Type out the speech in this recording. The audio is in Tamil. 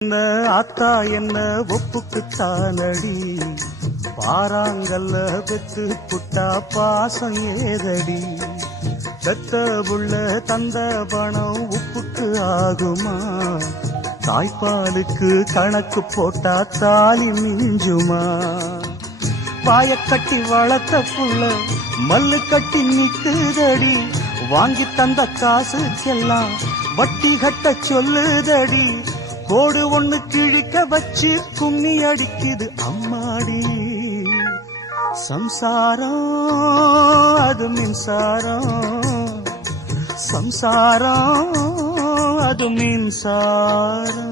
என்ன ஆத்தா என்ன ஒப்புக்குத்தானடி, பாறாங்கல்ல பெத்து புட்டா பாசம் ஏதடி, பெத்த புள்ள தந்த பணம் உப்புக்கு ஆகுமா, தாய்ப்பாலுக்கு கணக்கு போட்டா தாலி மிஞ்சுமா, பாயக்கட்டி வளர்த்த புள்ள மல்லு கட்டி நிக்குதடி, வாங்கி தந்த காசுக்கெல்லாம் வட்டி கட்ட சொல்லுதடி, கோடு ஒண்ணு கிழிக்க வச்சு கும்மி அடிக்குது அம்மாடி, சம்சாரம் அது மின்சாரம், சம்சாரம் அது மின்சாரம்.